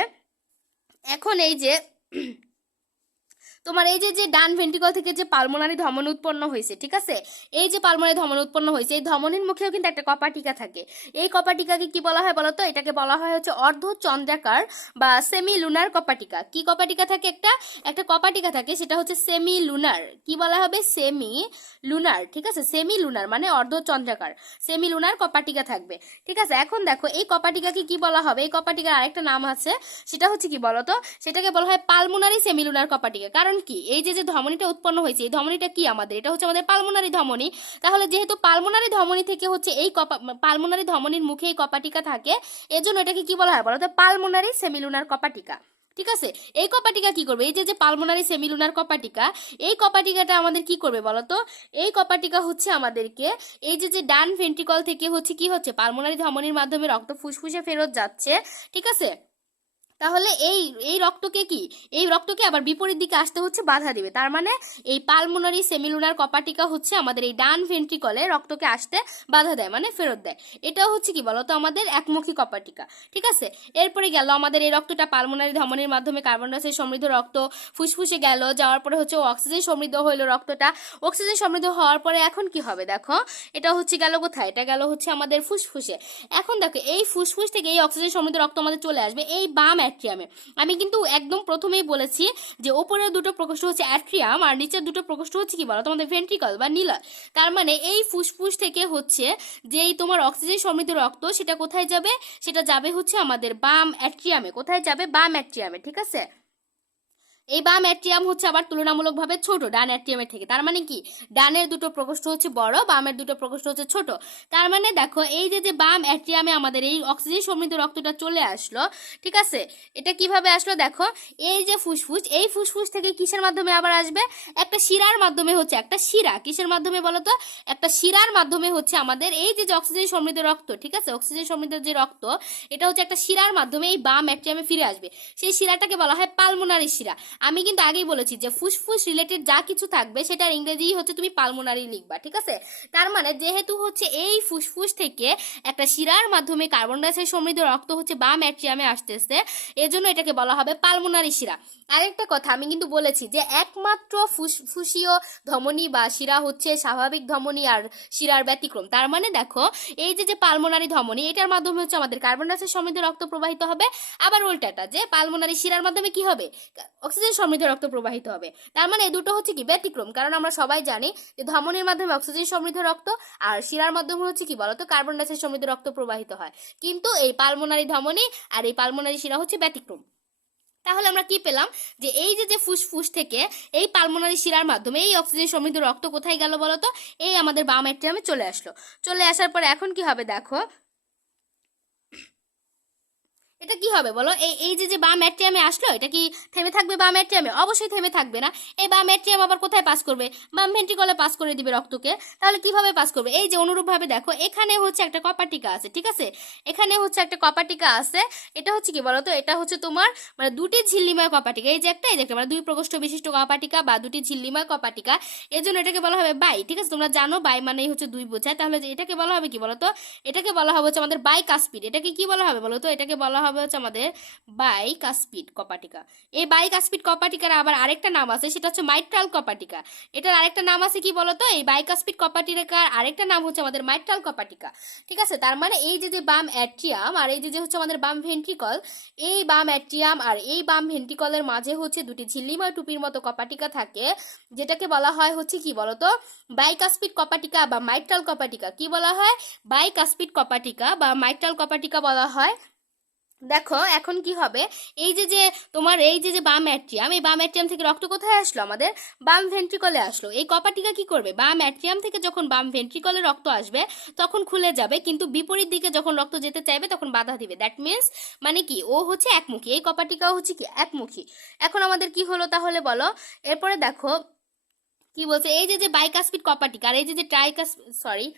এখন এই যে তোমার এই যে যে ডান ভেন্ট্রিকল থেকে যে পালমোনারি ধমনী উৎপন্ন হয়েছে, ঠিক আছে, এই যে পালমোনারি ধমনী উৎপন্ন হয়েছে এই ধমনীর মুখেও কিন্তু একটা কপাটিকা থাকে। এই কপাটিকাকে কি বলা হয় বলতো, এটাকে বলা হয় হচ্ছে অর্ধ চন্দ্রাকার বা সেমি লুনার কপাটিকা। কি কপাটিকা থাকে? একটা একটা কপাটিকা থাকে, সেটা হচ্ছে সেমি লুনার। কি বলা হবে? Semi lunar. ঠিক আছে, সেমি লুনার মানে অর্ধ চন্দ্রাকার, সেমি লুনার কপাটিকা থাকবে। ঠিক আছে, এখন দেখো এই কপাটিকাকে কি বলা হবে, এই কপাটিকার আরেকটা নাম আছে, সেটা হচ্ছে কি বলতো, সেটাকে বলা হয় পালমোনারি সেমিলুনার কপাটিকা। কারণ কি, এই যে যে ধমনীটা উৎপন্ন হয়েছে এই ধমনীটা কি আমাদের, এটা হচ্ছে আমাদের পালমোনারি ধমনী। তাহলে যেহেতু পালমোনারি ধমনী থেকে হচ্ছে এই পালমোনারি ধমনীর মুখে এই কপাটিকা থাকে, এজন্য এটাকে কি বলা হয় বলতো, পালমোনারি সেমিলুনার কপাটিকা। ঠিক আছে, এই কপাটিকা কি করবে, এই যে যে পালমোনারি সেমিলুনার কপাটিকা, এই কপাটিকাটা আমাদের কি করবে বলতো, এই কপাটিকা হচ্ছে আমাদেরকে এই যে যে ডান ভেন্ট্রিকল থেকে হচ্ছে কি হচ্ছে পালমোনারি ধমনীর মাধ্যমে রক্ত ফুসফুসে ফেরত যাচ্ছে। ঠিক আছে, তাহলে এই রক্তকে কি, এই রক্তকে আবার বিপরীত দিকে আসতে হচ্ছে বাধা দিবে। তার মানে এই পালমোনারি সেমিলুনার কপাটিকা হচ্ছে আমাদের এই ডান ভেন্ট্রিকলে রক্তকে আসতে বাধা দেয়, মানে ফেরত দেয়। এটাও হচ্ছে কি বলতো আমাদের একমুখী কপাটিকা, ঠিক আছে। এরপরে গেল আমাদের এই রক্তটা পালমোনারি ধমনির মাধ্যমে কার্বন ডাইঅক্সাইড সমৃদ্ধ রক্ত ফুসফুসে গেল, যাওয়ার পরে হচ্ছে অক্সিজেন সমৃদ্ধ হইলো রক্তটা। অক্সিজেন সমৃদ্ধ হওয়ার পরে এখন কি হবে দেখো, এটা হচ্ছে গেল কোথায়, এটা গেল হচ্ছে আমাদের ফুসফুসে। এখন দেখো এই ফুসফুস থেকে এই অক্সিজেন সমৃদ্ধ রক্ত আমাদের চলে আসবে এই বাম অ্যাট্রিয়ামে। আমি কিন্তু একদম প্রথমেই বলেছি যে উপরের দুটো প্রকোষ্ঠ হচ্ছে অ্যাট্রিয়াম আর নিচের দুটো প্রকোষ্ঠ হচ্ছে কি বলো তোমাদের ভেন্ট্রিকল বা নিলয়। তার মানে এই ফুসফুস থেকে হচ্ছে যেই তোমার অক্সিজেন সমৃদ্ধ রক্ত সেটা কোথায় যাবে, সেটা যাবে হচ্ছে আমাদের বাম অ্যাট্রিয়ামে। কোথায় যাবে, বাম অ্যাট্রিয়ামে, ঠিক আছে। এই বাম অ্যাট্রিয়াম হচ্ছে আবার তুলনামূলকভাবে ছোট ডান অ্যাট্রিয়ামের থেকে। তার মানে কি, ডানের দুটো প্রকোষ্ঠ হচ্ছে বড়, বামের দুটো প্রকোষ্ঠ হচ্ছে ছোট। তার মানে দেখো এই যে বাম অ্যাট্রিয়ামে আমাদের এই অক্সিজেন সমৃদ্ধ রক্তটা চলে আসলো, ঠিক আছে। এটা কিভাবে আসলো দেখো, এই যে ফুসফুস, এই ফুসফুস থেকে কিসের মাধ্যমে আবার আসবে, একটা শিরার মাধ্যমে হচ্ছে, একটা শিরা কিসের মাধ্যমে বলো তো, একটা শিরার মাধ্যমে হচ্ছে আমাদের এই যে অক্সিজেন সমৃদ্ধ রক্ত, ঠিক আছে, অক্সিজেন সমৃদ্ধ যে রক্ত এটা হচ্ছে একটা শিরার মাধ্যমে এই বাম অ্যাট্রিয়ামে ফিরে আসবে। সেই শিরাটাকে বলা হয় পালমোনারি শিরা। আমি কিন্তু আগেই বলেছি যে ফুসফুস রিলেটেড যা কিছু থাকবে সেটার ইংরেজি হচ্ছে তুমি পালমোনারি লিখবা, ঠিক আছে। তার মানে যেহেতু হচ্ছে এই ফুসফুস থেকে একটা শিরার মাধ্যমে কার্বন ডাইঅক্সাইড সমৃদ্ধ রক্ত হচ্ছে বাম অ্যাট্রিয়ামে আসতেছে, এজন্য এটাকে বলা হবে পালমোনারি শিরা। আরেকটা কথা আমি কিন্তু বলেছি যে একমাত্র ফুসফুসীয় ধমনী বা শিরা হচ্ছে স্বাভাবিক ধমনী আর শিরার ব্যতিক্রম। তার মানে দেখো এই যে পালমোনারি ধমনী এটার মাধ্যমে হচ্ছে আমাদের কার্বন ডাইঅক্সাইড সমৃদ্ধ রক্ত প্রবাহিত হবে, আবার উল্টাটা যে পালমোনারি শিরার মাধ্যমে কি হবে, অক্সিজেন সমৃদ্ধ রক্ত প্রবাহিত হবে। তার মানে এই দুটো হচ্ছে কি ব্যতিক্রম, কারণ আমরা সবাই জানি যে ধমনীর মাধ্যমে অক্সিজেন সমৃদ্ধ রক্ত আর শিরার মাধ্যমে হচ্ছে কি বলতো কার্বন ডাইঅক্সাইড সমৃদ্ধ রক্ত প্রবাহিত হয়। কিন্তু এই পালমোনারি ধমনী আর এই পালমোনারি শিরা হচ্ছে ব্যতিক্রম। তাহলে আমরা কি পেলাম, যে এই যে ফুসফুস থেকে এই পালমোনারি শিরার মাধ্যমে এই অক্সিজেন সমৃদ্ধ রক্ত কোথায় গেল বলতো, এই আমাদের বাম অ্যাট্রিয়ামে চলে আসলো। চলে আসার পরে এখন কি হবে দেখো, এটা কি হবে বলো, এই যে বাম অ্যাট্রিয়ামে আসলো এটা কি থেমে থাকবে বাম অ্যাট্রিয়ামে? অবশ্যই থেমে থাকবে না। এই বাম অ্যাট্রিয়াম আবার কোথায় পাস করবে, বাম ভেন্ট্রিকলে পাস করে দিবে রক্তকে। তাহলে কিভাবে পাস করবে, এই যে অনুরূপভাবে দেখো এখানে হচ্ছে একটা কপাটিকা আছে, ঠিক আছে, এখানে হচ্ছে একটা কপাটিকা আছে। এটা হচ্ছে কি বলতো, এটা হচ্ছে তোমার মানে দুটি ঝিল্লিময় কপাটিকা, এই যে একটা এই যে একটা, মানে দুই প্রকোষ্ঠ বিশিষ্ট কপাটিকা বা দুটি ঝিল্লিময় কপাটিকা। এর জন্য এটাকে বলা হবে বাই, ঠিক আছে। তোমরা জানো বাই মানেই হচ্ছে দুই বোঝায়, তাহলে এটাকে বলা হবে কি বলতো, এটাকে বলা হবে হচ্ছে আমাদের বাইকাস্পিড। এটাকে কি বলা হবে বলতো, এটাকে বলা হবে হচ্ছে আমাদের বাইকাস্পিড কপাটিকা। এই বাইকাস্পিড কপাটিকার আবার আরেকটা নাম আছে, সেটা হচ্ছে মাইট্রাল কপাটিকা। এটার আরেকটা নাম আছে কি বলতো, এই বাইকাস্পিড কপাটিকার আরেকটা নাম হচ্ছে আমাদের মাইট্রাল কপাটিকা, ঠিক আছে। তার মানে এই যে বাম অ্যাট্রিয়াম আর এই যে হচ্ছে আমাদের বাম ভেন্ট্রিকল, এই বাম অ্যাট্রিয়াম আর এই বাম ভেন্ট্রিকলের মাঝে হচ্ছে দুটি ঝিল্লিময় টুপির মতো কপাটিকা থাকে, যেটাকে বলা হয় হচ্ছে কি বলতো বাইকাস্পিড কপাটিকা বা মাইট্রাল কপাটিকা। কি বলা হয়, বাইকাস্পিড কপাটিকা বা মাইট্রাল কপাটিকা বলা হয়। দেখো এখন কি হবে, এই যে তোমার এই যে বাম অ্যাট্রিয়াম, এই বাম অ্যাট্রিয়াম থেকে রক্ত কোথায় আসলো, আমাদের বাম ভেন্ট্রিকলে আসলো। এই কপাটিকা কি করবে, বাম অ্যাট্রিয়াম থেকে যখন বাম ভেন্ট্রিকলে রক্ত আসবে তখন খুলে যাবে, কিন্তু বিপরীত দিকে যখন রক্ত যেতে চাইবে তখন বাধা দিবে। দ্যাট মিনস মানে কি, ও হচ্ছে একমুখী, এই কপাটিকাও হচ্ছে কি একমুখী। এখন আমাদের কি হলো তাহলে বলো, এরপরে দেখো কি বলছে, এই যে বাইকাস্পিড কপাটিকা আর এই যে সরি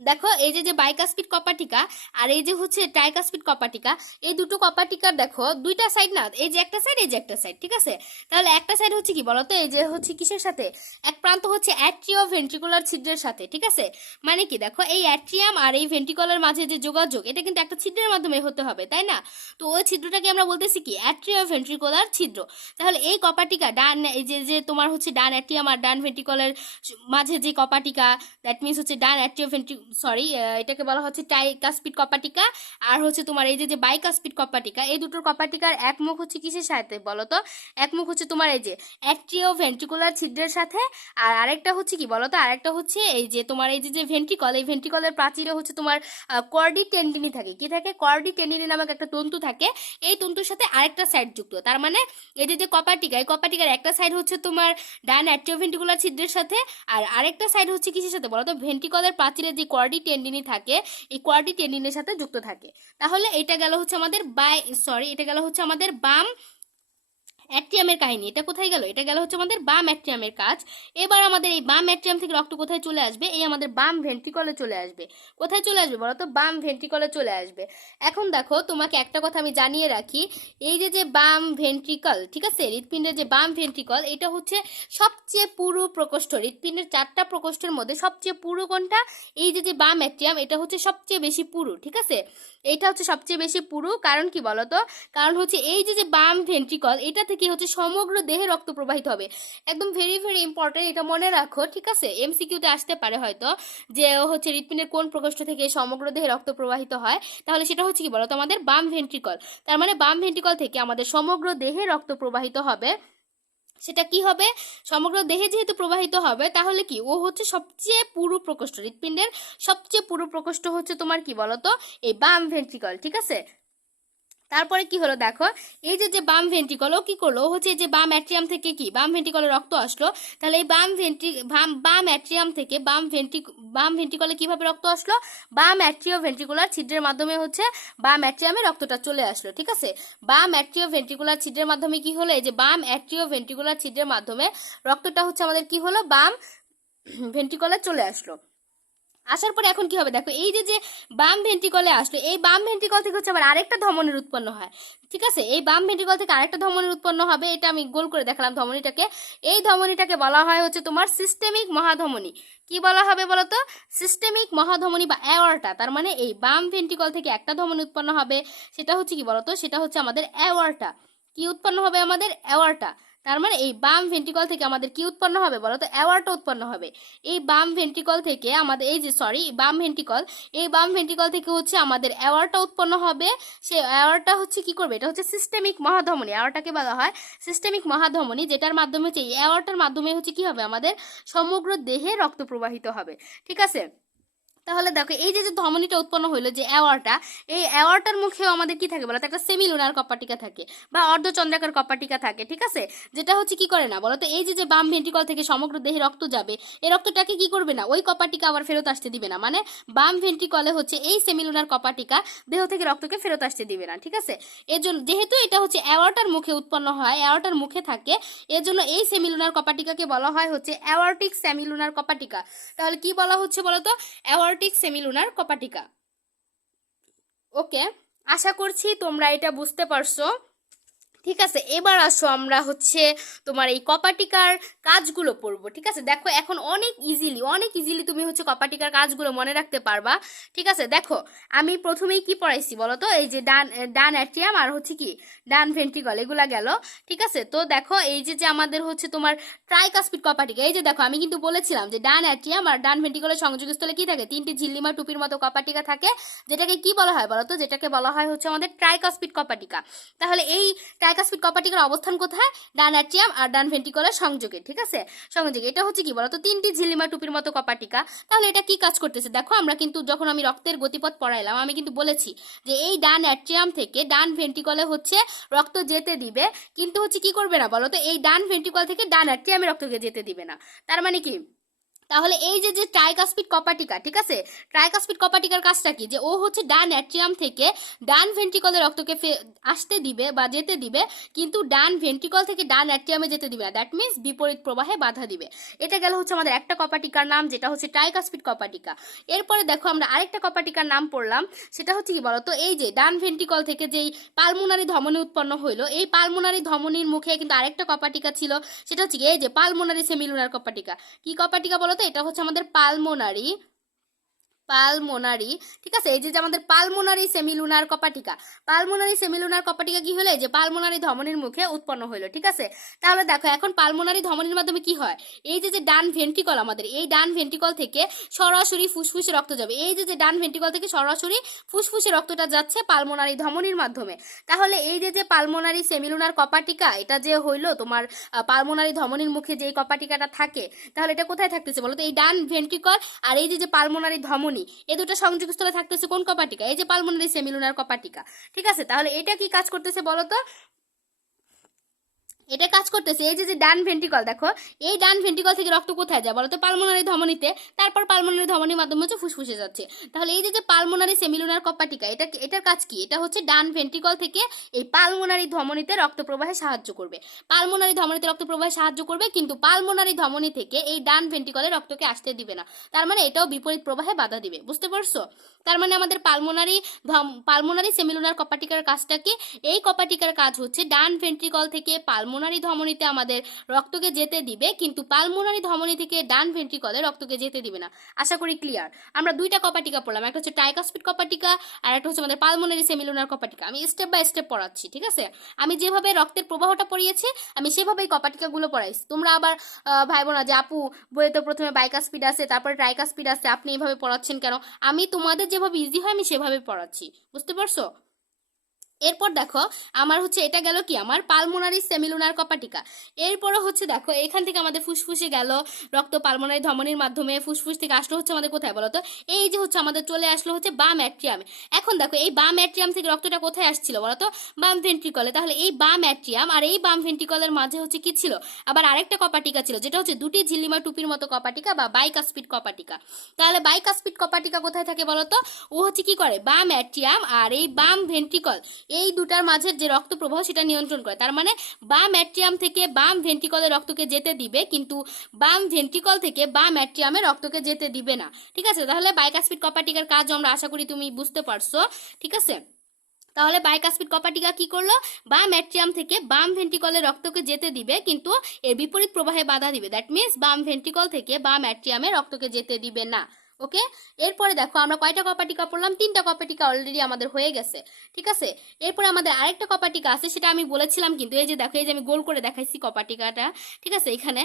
দেখো এই যে বাইকাস্পিড কপাটিকা আর এই যে হচ্ছে ট্রাইকাস্পিড কপাটিকা, এই দুটো কপাটিকার দেখো দুইটা সাইড না, এই যে একটা সাইড এই যে একটা সাইড, ঠিক আছে। তাহলে একটা সাইড হচ্ছে কি বলতো, এই যে হচ্ছে কিসের সাথে, এক প্রান্ত হচ্ছে অ্যাট্রিও ভেন্ট্রিকুলার ছিদ্রের সাথে, ঠিক আছে। মানে কি দেখো এই অ্যাট্রিয়াম আর এই ভেন্ট্রিকুলার মাঝে যে যোগাযোগ এটা কিন্তু একটা ছিদ্রের মাধ্যমে হতে হবে, তাই না। তো ওই ছিদ্রটাকে আমরা বলতেছি কি অ্যাট্রিও ভেন্ট্রিকুলার ছিদ্র। তাহলে এই কপাটিকা ডান এই যে তোমার হচ্ছে ডান অ্যাট্রিয়াম আর ডান ভেন্ট্রিকুলার মাঝে যে কপাটিকা, দ্যাট মিনস হচ্ছে ডান অ্যাট্রিও সরি এটাকে বলা হচ্ছে ট্রাইকাস্পিড কপাটিকা। আর হচ্ছে তোমার এই যে বাইকাস্পিড কপাটিকা, এই দুটোর কপাটিকার এক মুখ হচ্ছে কিসের সাথে বলতো, এক মুখ হচ্ছে তোমার এই যে অ্যাট্রিও ভেন্ট্রিকুলার ছিদ্রের সাথে, আর আরেকটা হচ্ছে কি বলতো, আরেকটা হচ্ছে এই যে তোমার এই যে ভেন্ট্রিকল, এই ভেন্ট্রিকলের প্রাচীরে হচ্ছে তোমার কর্ডি টেন্ডিনি থাকে। কি থাকে, কর্ডি টেন্ডিনি নামক একটা তন্তু থাকে, এই তন্তুর সাথে আরেকটা সাইড যুক্ত। তার মানে এই যে কপাটিকা, এই কপাটিকার একটা সাইড হচ্ছে তোমার ডান অ্যাট্রিও ভেন্ট্রিকুলার ছিদ্রের সাথে, আর আরেকটা সাইড হচ্ছে কিসের সাথে বলতো, ভেন্ট্রিকলের প্রাচীরে যে কর্ডি টেন্ডিনি থাকে এই কর্ডি টেন্ডিনের সাথে যুক্ত থাকে। তাহলে এটা গেল হচ্ছে আমাদের এটা গেল হচ্ছে আমাদের বাম অ্যাট্রিয়ামের কাহিনী। এটা কোথায় গেল? এটা গেল হচ্ছে আমাদের বাম অ্যাট্রিয়ামের কাজ। এবার আমাদের এই বাম অ্যাট্রিয়াম থেকে রক্ত কোথায় চলে আসবে? এই আমাদের বাম ভেন্ট্রিকলে চলে আসবে। কোথায় চলে আসবে বলো তো? বাম ভেন্ট্রিকলে চলে আসবে। এখন দেখো তোমাকে একটা কথা আমি জানিয়ে রাখি, এই যে বাম ভেন্ট্রিকল, ঠিক আছে, হৃৎপিণ্ডের যে বাম ভেন্ট্রিকল, এটা হচ্ছে সবচেয়ে পুরু প্রকোষ্ঠ। হৃৎপিণ্ডের 4টা প্রকোষ্ঠের মধ্যে সবচেয়ে পুরু কোনটা? এই যে বাম অ্যাট্রিয়াম, এটা হচ্ছে সবচেয়ে বেশি পুরু, ঠিক আছে। এটা হচ্ছে সবচেয়ে বেশি পুরু। কারণ কি বলতো? কারণ হচ্ছে এই যে বাম ভেন্ট্রিকল, এটা থেকে হচ্ছে সমগ্র দেহে রক্ত প্রবাহিত হবে। একদম ভেরি ভেরি ইম্পর্টেন্ট, এটা মনে রাখো, ঠিক আছে। এমসিকিউতে আসতে পারে হয়তো যে হচ্ছে হৃৎপিণ্ডের কোন প্রকোষ্ঠ থেকে সমগ্র দেহে রক্ত প্রবাহিত হয়, তাহলে সেটা হচ্ছে কি বলতো? আমাদের বাম ভেন্ট্রিকল। তার মানে বাম ভেন্ট্রিকল থেকে আমাদের সমগ্র দেহে রক্ত প্রবাহিত হবে। সেটা কি হবে? সমগ্র দেহে যেহেতু প্রবাহিত হবে, তাহলে কি ও হচ্ছে সবচেয়ে পুরু প্রকোষ্ঠ। হৃৎপিণ্ডের সবচেয়ে পুরু প্রকোষ্ঠ হচ্ছে তোমার কি বলতো? এই বাম ভেন্ট্রিকল, ঠিক আছে। তারপরে কি হলো দেখো, এই যে বাম ভেন্ট্রিকল ও কি করলো? হচ্ছে যে বাম অ্যাট্রিয়াম থেকে কি বাম ভেন্ট্রিকলে রক্ত আসলো, তাহলে এই বাম অ্যাট্রিয়াম থেকে বাম ভেন্ট্রিকলে কিভাবে রক্ত আসলো? বাম অ্যাট্রিও ভেন্ট্রিকুলার ছিদ্রের মাধ্যমে হচ্ছে বাম অ্যাট্রিয়ামে রক্তটা চলে আসলো, ঠিক আছে। বাম অ্যাট্রিও ভেন্ট্রিকুলার ছিদ্রের মাধ্যমে কি হলো? এই যে বাম অ্যাট্রিও ভেন্ট্রিকুলার ছিদ্রের মাধ্যমে রক্তটা হচ্ছে আমাদের কি হলো? বাম ভেন্ট্রিকলে চলে আসলো। আসার পরে এখন কি হবে দেখো, এই যে বাম ভেন্ট্রিকলে আসলো, এই বাম ভেন্ট্রিকল থেকে হচ্ছে আবার আরেকটা ধমনীর উৎপন্ন হয়, ঠিক আছে। এই বাম ভেন্ট্রিকল থেকে আরেকটা ধমনীর উৎপন্ন হবে, এটা আমি গোল করে দেখালাম ধমনীটাকে। এই ধমনীটাকে বলা হয় হচ্ছে তোমার সিস্টেমিক মহাধমনী। কি বলা হবে বলতো? সিস্টেমিক মহাধমনী বা অ্যাওর্টা। তার মানে এই বাম ভেন্ট্রিকল থেকে একটা ধমনী উৎপন্ন হবে, সেটা হচ্ছে কি বলতো? সেটা হচ্ছে আমাদের অ্যাওর্টা। কি উৎপন্ন হবে? আমাদের অ্যাওর্টা। তার মানে এই বাম ভেন্ট্রিকল থেকে আমাদের কি উৎপন্ন হবে বলতো? অ্যাওর্টা উৎপন্ন হবে। এই বাম ভেন্ট্রিকল থেকে আমাদের বাম ভেন্ট্রিকল, এই বাম ভেন্ট্রিকল থেকে হচ্ছে আমাদের অ্যাওর্টা উৎপন্ন হবে। সেই অ্যাওর্টা হচ্ছে কি করবে? এটা হচ্ছে সিস্টেমিক মহাধমনী। অ্যাওর্টাকে বলা হয় সিস্টেমিক মহাধমনী, যেটার মাধ্যমে হচ্ছে এই অ্যাওর্টার মাধ্যমে হচ্ছে কি হবে? আমাদের সমগ্র দেহে রক্ত প্রবাহিত হবে, ঠিক আছে। তাহলে দেখো এই যে ধমনীটা উৎপন্ন হইলো, যে অ্যাওয়ার্টা, এই অ্যাওয়ার্টার মুখেও আমাদের কি থাকে বলতো? একটা সেমিলুনার কপাটিকা থাকে বা অর্ধচন্দ্রাকার কপাটিকা থাকে, ঠিক আছে। যেটা হচ্ছে কি করে না বলতো? এই যে বাম ভেন্ট্রিকল থেকে সমগ্র দেহে রক্ত যাবে, এই রক্তটাকে কি করবে না? ওই কপাটিকা আবার ফেরত আসতে দিবে না। মানে বাম ভেন্ট্রিকলে হচ্ছে এই সেমিলুনার কপাটিকা দেহ থেকে রক্তকে ফেরত আসতে দিবে না, ঠিক আছে। এর জন্য যেহেতু এটা হচ্ছে অ্যাওয়ার্টার মুখে উৎপন্ন হয়, অ্যাওয়ার্টার মুখে থাকে, এর জন্য এই সেমিলুনার কপাটিকাকে বলা হয় হচ্ছে অ্যাওয়ার্টিক সেমিলুনার কপাটিকা। তাহলে কি বলা হচ্ছে বলতো? অ্যাওয়ার্টিক সেমিলুনার কপাটিকা। ওকে, আশা করছি তোমরা এটা বুঝতে পারছো, ঠিক আছে। এবার আসো আমরা হচ্ছে তোমার এই কপাটিকার কাজগুলো পড়বো, ঠিক আছে। দেখো এখন অনেক ইজিলি তুমি হচ্ছে কপাটিকার কাজগুলো মনে রাখতে পারবা, ঠিক আছে। দেখো আমি প্রথমেই কি পড়াইছি বলো তো? এই যে ডান অ্যাট্রিয়াম আর হচ্ছে কি ডান ভেন্ট্রিকল, এগুলা গেল, ঠিক আছে। তো দেখো এই যে আমাদের হচ্ছে তোমার ট্রাইকাসপিড কপাটিকা, এই যে দেখো আমি কিন্তু বলেছিলাম যে ডান অ্যাট্রিয়াম আর ডান ভেন্ট্রিকলের সংযোগস্থলে কি থাকে? 3টি ঝিল্লিমা টুপির মতো কপাটিকা থাকে, যেটাকে কি বলা হয় বলো তো? যেটাকে বলা হয় হচ্ছে আমাদের ট্রাইকাসপিড কপাটিকা। তাহলে এই ট্রাইকাসপিড কপাটিকার অবস্থান কোথায়? ডান অ্যাট্রিয়াম আর ডান ভেন্ট্রিকলের সংযোগে, ঠিক আছে, সংযোগে। এটা হচ্ছে কি বলতো? 3টি ঝিল্লিমা টুপির মতো কপাটিকা। তাহলে এটা কি কাজ করতেছে দেখো, আমরা কিন্তু যখন আমি রক্তের গতিপথ পড়াইলাম, আমি কিন্তু বলেছি যে এই ডান অ্যাট্রিয়াম থেকে ডান ভেন্ট্রিকলে হচ্ছে রক্ত যেতে দিবে, কিন্তু হচ্ছে কি করবে না বলতো? এই ডান ভেন্ট্রিকল থেকে ডান অ্যাট্রিয়ামে রক্তকে যেতে দিবে না। তার মানে কি? তাহলে এই যে ট্রাইকাসপিড কপাটিকা, ঠিক আছে, ট্রাইকাসপিড কপাটিকার কাজটা কি? যে ও হচ্ছে ডান অ্যাট্রিয়াম থেকে ডান ভেন্ট্রিকলে রক্তকে আসতে দিবে বা যেতে দিবে, কিন্তু ডান ভেন্ট্রিকল থেকে ডান অ্যাট্রিয়ামে যেতে দিবে না। দ্যাট মিনস বিপরীত প্রবাহে বাধা দিবে। এটা গেল হচ্ছে আমাদের একটা কপাটিকার নাম, যেটা হচ্ছে ট্রাইকাসপিড কপাটিকা। এরপরে দেখো আমরা আরেকটা কপাটিকার নাম পড়লাম, সেটা হচ্ছে কি বলতো? এই যে ডান ভেন্ট্রিকল থেকে যেই পালমোনারি ধমনী উৎপন্ন হইলো, এই পালমোনারি ধমনীর মুখে কিন্তু আরেকটা কপাটিকা ছিল, সেটা হচ্ছে এই যে পালমোনারি সেমিলুনার কপাটিকা। কি কপাটিকা বলতো? এটা হচ্ছে আমাদের পালমোনারি, ঠিক আছে। এই যে আমাদের পালমোনারি সেমিলুনার কপাটিকা, পালমোনারি সেমিলুনার কপাটিকা কি হলো? যে পালমোনারি ধমনীর মুখে উৎপন্ন হলো, ঠিক আছে। তাহলে দেখো এখন পালমোনারি ধমনীর মাধ্যমে কি হয়? এই যে ডান ভেন্ট্রিকল, আমাদের এই ডান ভেন্ট্রিকল থেকে সরাসরি ফুসফুসে রক্ত যাবে। এই যে ডান ভেন্ট্রিকল থেকে সরাসরি ফুসফুসে রক্তটা যাচ্ছে পালমোনারি ধমনীর মাধ্যমে। তাহলে এই যে পালমোনারি সেমিলুনার কপাটিকা, এটা যে হইলো তোমার পালমোনারি ধমনীর মুখে যে কপাটিকাটা থাকে, তাহলে এটা কোথায় থাকতেছে বলো তো? এই ডান ভেন্ট্রিকল আর এই যে পালমোনারি ধমনী, এই দুটো সংযোগস্থলে থাকতেছে কোন কপাটিকা? এই যে পালমোনারি সেমিলুনার কপাটিকা, ঠিক আছে। তাহলে এটা কি কাজ করতেছে বলো তো? এটা কাজ করতেছে। এই যে ডান ভেন্ট্রিকল দেখো, এই ডান ভেন্ট্রিকল থেকে রক্ত কোথায় যায় বলো তো? পালমোনারি ধমনীতে, তারপর পালমোনারি ধমনীর মাধ্যমে হচ্ছে ফুসফুসে যাচ্ছে। তাহলে এই যে পালমোনারি সেমিলুনার কপাটিকা, এটার কাজ কি? এটা হচ্ছে ডান ভেন্ট্রিকল থেকে এই পালমোনারি ধমনীতে রক্ত প্রবাহে সাহায্য করবে। পালমোনারি ধমনীতে রক্ত প্রবাহে সাহায্য করবে, কিন্তু পালমোনারি ধমনী থেকে এই ডান ভেন্ট্রিকলে রক্তকে আসতে দিবে না। তার মানে এটাও বিপরীত প্রবাহে বাধা দিবে। বুঝতে পারছো? তার মানে আমাদের পালমোনারি সেমিলুনার কপাটিকার কাজটা কি? এই কপাটিকার কাজ হচ্ছে ডান ভেন্ট্রিকল থেকে পালমোনারি ধমনীতে আমাদের রক্তকে যেতে দিবে, কিন্তু পালমোনারি ধমনী থেকে ডান ভেন্ট্রিকলে রক্তকে যেতে দিবে না। আশা করি ক্লিয়ার। আমরা দুইটা কপাটিকা পড়লাম, একটা হচ্ছে ট্রাইকাসপিড কপাটিকা আর একটা হচ্ছে আমাদের পালমোনারি সেমিলুনার কপাটিকা। আমি স্টেপ বাই স্টেপ পড়াচ্ছি, ঠিক আছে? আমি যেভাবে রক্তের প্রবাহটা পড়িয়েছি আমি সেভাবেই কপাটিকাগুলো পড়াইছি। তোমরা আবার ভাইবো না যে আপু বইয়ে তো প্রথমে বাইকাসপিড আছে তারপরে ট্রাইকাসপিড আছে, আপনি এইভাবে পড়াচ্ছেন কেন? আমি তোমাদের যেভাবে ইজি হয় আমি সেভাবে পড়াচ্ছি। বুঝতে পারছো? এরপর দেখো আমার হচ্ছে এটা গেল কি, আমার পালমোনারি সেমিলুনার কপাটিকা। এরপরে হচ্ছে দেখো এখান থেকে আমাদের ফুসফুসে গেল রক্ত, পালমোনারি ধমনির মাধ্যমে ফুসফুস থেকে আসলো হচ্ছে আমাদের কোথায় বলো তো? এই যে হচ্ছে আমাদের চলে আসলো হচ্ছে বাম অ্যাট্রিয়ামে। এখন দেখো এই বাম অ্যাট্রিয়াম থেকে রক্তটা কোথায় আসছিল বলো তো? বাম ভেন্ট্রিকলে। তাহলে এই বাম অ্যাট্রিয়াম আর এই বাম ভেন্ট্রিকলের মাঝে হচ্ছে কি ছিল? আবার আরেকটা কপাটিকা ছিল, যেটা হচ্ছে দুটি ঝিল্লিমা টুপির মতো কপাটিকা বা বাইকাসপিড কপাটিকা। তাহলে বাইকাসপিড কপাটিকা কোথায় থাকে বলো তো? ও হচ্ছে কি করে, বাম অ্যাট্রিয়াম আর এই বাম ভেন্ট্রিকল এই দুটার মাঝের যে রক্ত প্রবাহ সেটা নিয়ন্ত্রণ করে। তার মানে বাম অ্যাট্রিয়াম থেকে বাম ভেন্ট্রিকলে রক্তকে যেতে দিবে, কিন্তু বাম ভেন্ট্রিকল থেকে বাম অ্যাট্রিয়ামে রক্তকে যেতে দিবে না। ঠিক আছে? তাহলে বাইকাসপিড কপাটিকার কাজ আমরা আশা করি তুমি বুঝতে পারছো। ঠিক আছে? তাহলে বাইকাসপিড কপাটিকা কি করলো? বাম অ্যাট্রিয়াম থেকে বাম ভেন্ট্রিকলে রক্তকে যেতে দিবে, কিন্তু এর বিপরীত প্রবাহে বাধা দিবে। দ্যাট মিন্স বাম ভেন্ট্রিকল থেকে বাম অ্যাট্রিয়ামে রক্তকে যেতে দিবে না। ওকে? এরপরে দেখো আমরা কয়টা কপাটিকা পড়লাম? 3টা কপাটিকা অলরেডি আমাদের হয়ে গেছে। ঠিক আছে? এরপরে আমাদের আরেকটা কপাটিকা আছে, সেটা আমি বলেছিলাম, কিন্তু এই যে দেখো এই যে আমি গোল করে দেখাইছি কপাটিকাটা। ঠিক আছে? এখানে